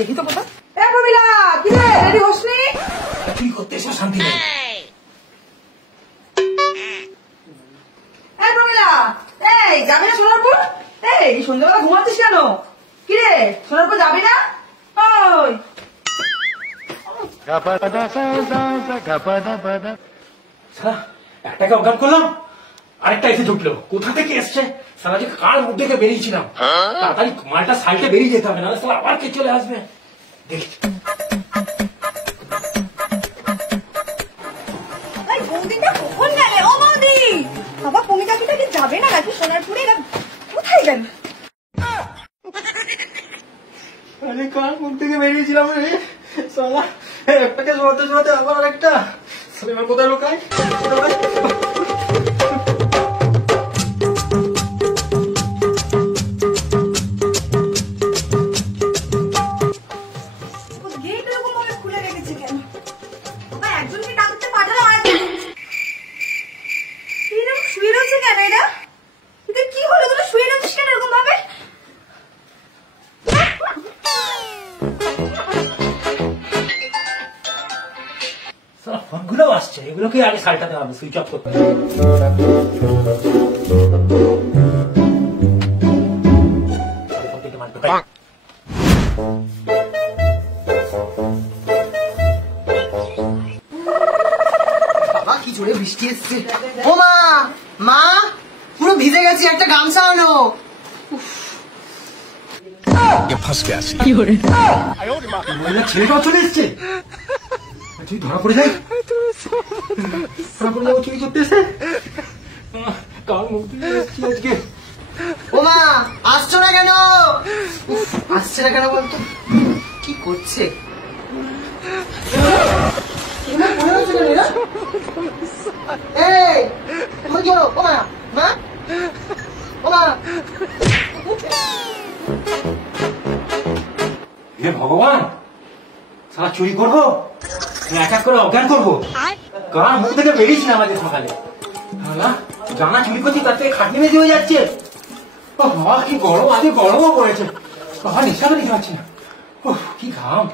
দেখি তো কোথায়। প্রমিলা, কি রে, রেডি হসনি? চুরি করতে এসে শান্তি নেই। প্রমিলা, এই যাবি না সোনারপুর? এই সন্ধ্যাবেলা ঘুমাচ্ছিস কেন? কি রে, সোনারপুর যাবি না? ওই একটাকে অজ্ঞান করলাম, আরেকটা এসে ঢুকলো। কোথা থেকে এসছে সারা, যে কার মুখ দেখে বেরিয়েছিলাম। তাড়াতাড়ি মালটা সাইডে বেরিয়ে যেতে হবে, নাহলে আবার কে চলে আসবে। দেখি বৌদিটা কখন গেলে? ও বৌদি, বাবা প্রমিতা কি যাবে না নাকি সোনারপুরে? এরা কোথায় গেল? আরে কার মুখ থেকে বেরিয়েছিলাম রে সালা, একটাকে জোয়াতে জোয়াতে আবার আরেকটা। সালেমার কোথায় লোকায়? গেট এরকম ভাবে খুলে রেখেছে কেন? বাবা একজনকে ডাকতে পাঠালো, আর এরকম শুয়ে রয়েছে কেন এরা? এদের কি হলো? তোরা শুয়ে রয়েছিস কেন এরকম ভাবে? ফোনগুলো আসছে, এগুলোকে আগে সালটাতে হবে, সুইচ অফ করতে। বাবা কি জোরে বৃষ্টি এসছে। ও মা, মা পুরো ভিজে গেছি, একটা গামছা আনো। ছেলেটাও চলে এসছে, তুই ধরা পড়ে যাই। ধরা পড়ে যাবো চুরি করতে এসে। কার মুখ দিয়ে এসছি আজকে। ও মা, আসছো না কেন? আসছে না কেন বলতো? কি করছে? হে ভগবান, সারা চুরি করবো, এক এক করে অজ্ঞান করবো। কার মুখ থেকে বেরিয়েছি আমাদের সকালে। জানা চুরি করছি, তার থেকে খাটনি বেশি হয়ে যাচ্ছে। কি গরম, আজকে গরমও পড়েছে। বাবা নিঃশ্বাস নিতে পারছি না, কি ঘাম।